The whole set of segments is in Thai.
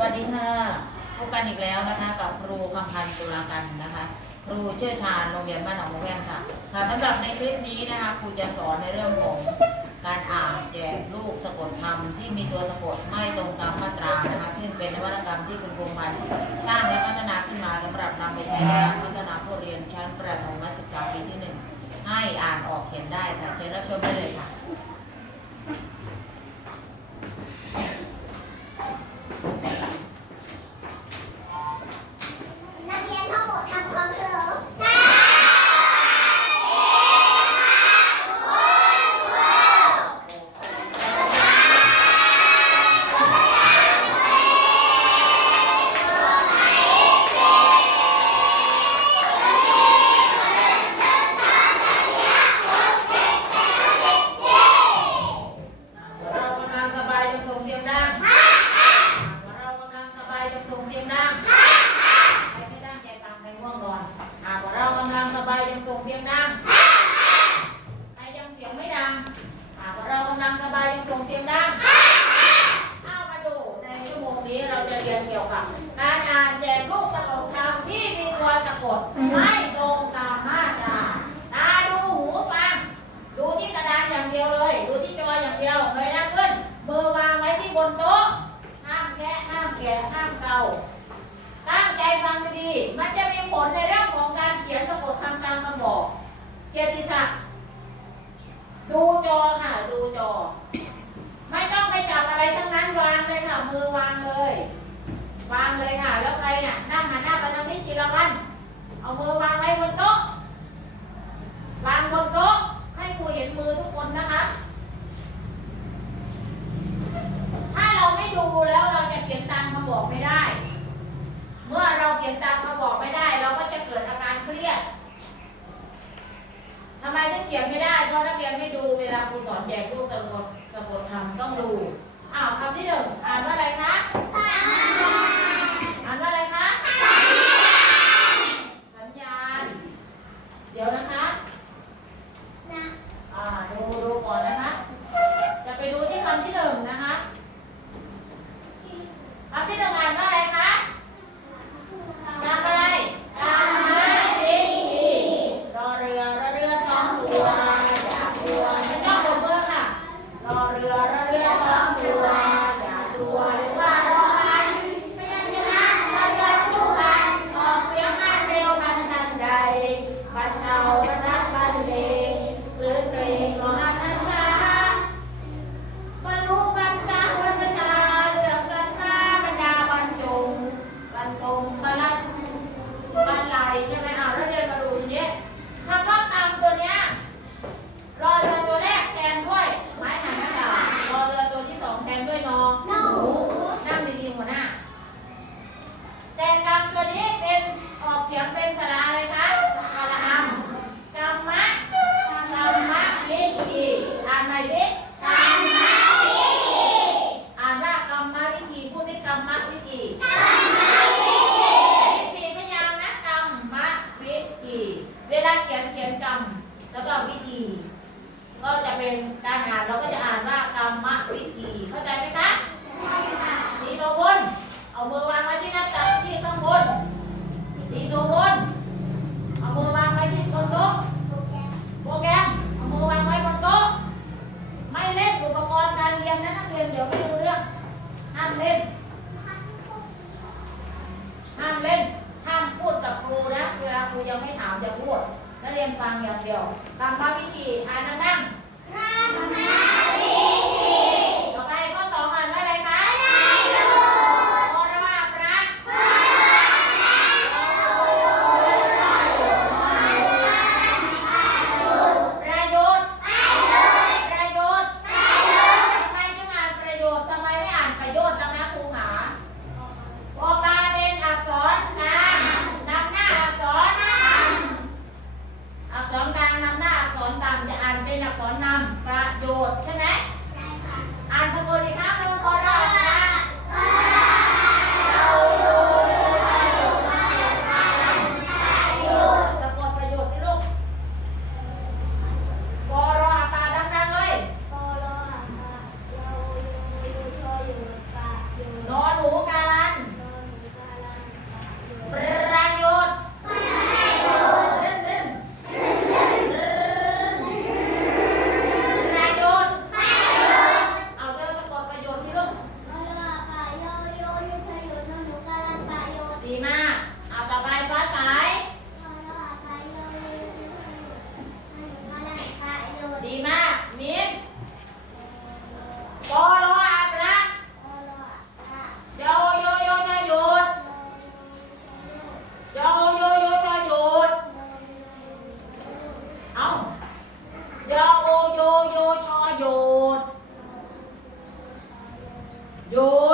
วัสดีค่ะพบกันอีกแล้วนะคะกับครูคำพันธ์ตุลากันนะคะ ครูเชี่ยชาญโรงเรียนบ้านหนองมะแว่นค่ะค่ะสำหรับในคลิปนี้นะคะครูจะสอนในเรื่องของการอ่านแจกลูกสะกดคำที่มีตัวสะกดไม่ตรงตามมาตรานะคะซึ่งเป็นนวัตกรรมที่คุณครูพันธ์สร้างและพัฒนาขึ้นมาสำหรับนำไปใช้ในการพัฒนาผู้เรียนชั้นประถมศึกษาปีที่หนึ่งให้อ่านออกเขียนได้ค่ะเชิญรับชมได้เลยค่ะ มือวางเลย วางเลยค่ะ แล้วใครเนี่ยนั่งหันหน้าไปทางนี้จิรวัน เอามือวางไว้บนโต๊ะ วางบนโต๊ะ ให้ครูเห็นมือทุกคนนะคะ ถ้าเราไม่ดูแล้วเราจะเขียนตามคำบอกไม่ได้ เมื่อเราเขียนตามคำบอกไม่ได้ เราก็จะเกิดอาการเครียดทำไมถึงเขียนไม่ได้ เพราะนักเรียนไม่ดูเวลาครูสอนแจกลูกสะกดสะกดคำต้องดู อ้าวคำที่หนึ่งอ่านว่าอะไรคะสาม Santa. Yo.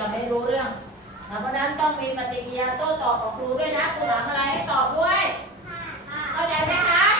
จะไม่รู้เรื่องนะเพราะนั้นต้องมีปฏิกิริยาโต้ตอบกับครูด้วยนะครูถามอะไรให้ตอบด้วยเข้าใจไหมคะ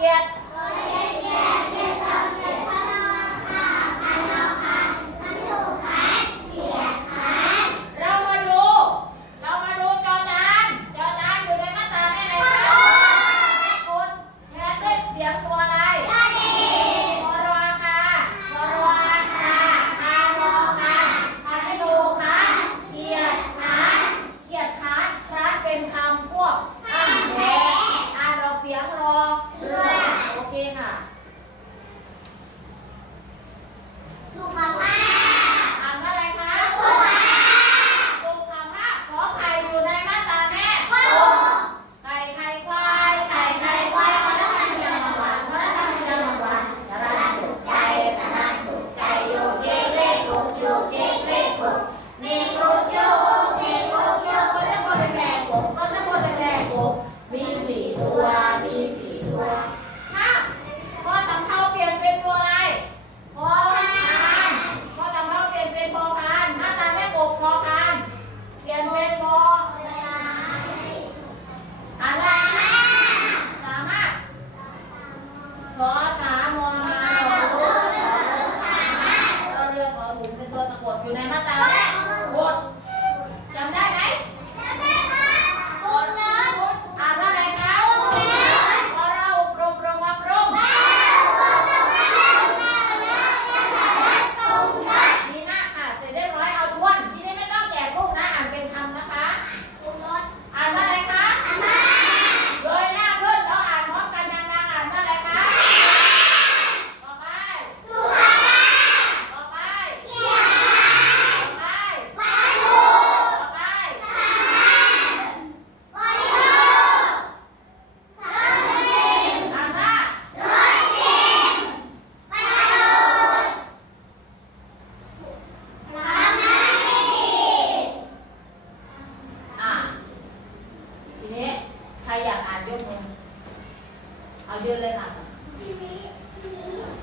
rakyat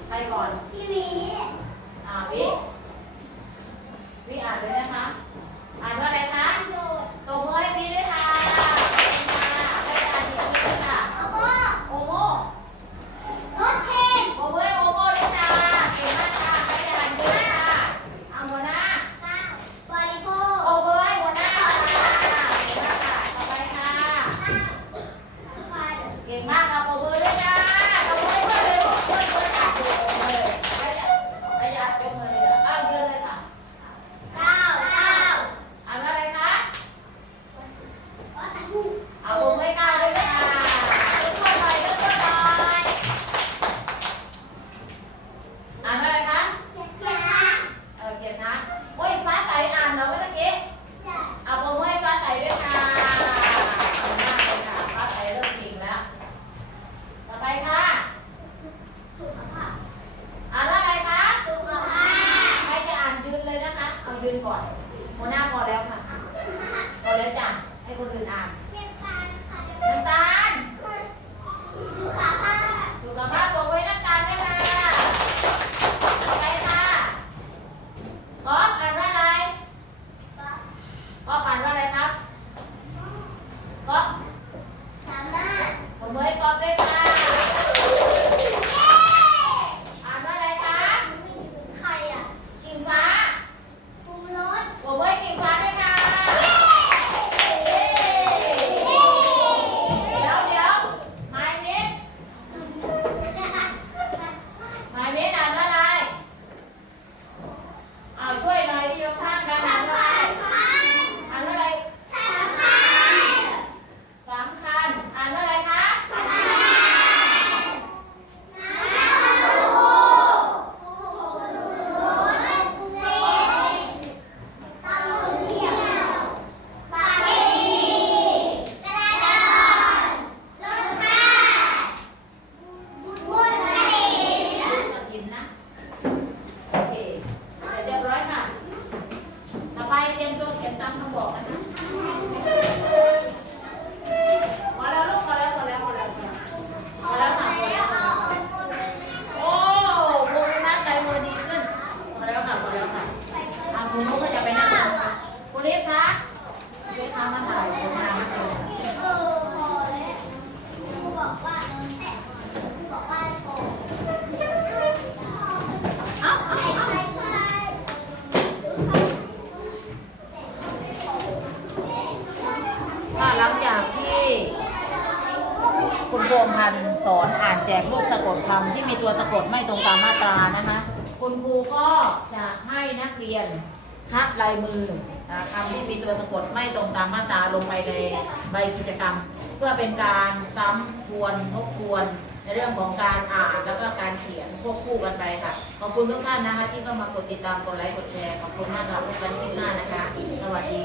ใครก่อนพี่วีอ่าวิวิอ่านเลยนะคะ อ่านว่าอะไรคะ คนอื่นอ่าน สอนอ่านแจกลูกสะกดคำที่มีตัวสะกดไม่ตรงตามมาตรานะคะ คุณครูก็จะให้นักเรียนคัดลายมือคำที่มีตัวสะกดไม่ตรงตามมาตราลงไปในใบกิจกรรม เพื่อเป็นการซ้ำทวนทบทวนในเรื่องของการอ่านแล้วก็การเขียนควบคู่กันไปค่ะ ขอบคุณทุกท่านนะคะ ที่ก็มากดติดตามกดไลค์กดแชร์ขอบคุณมากค่ะพบกันที่หน้านะคะ สวัสดี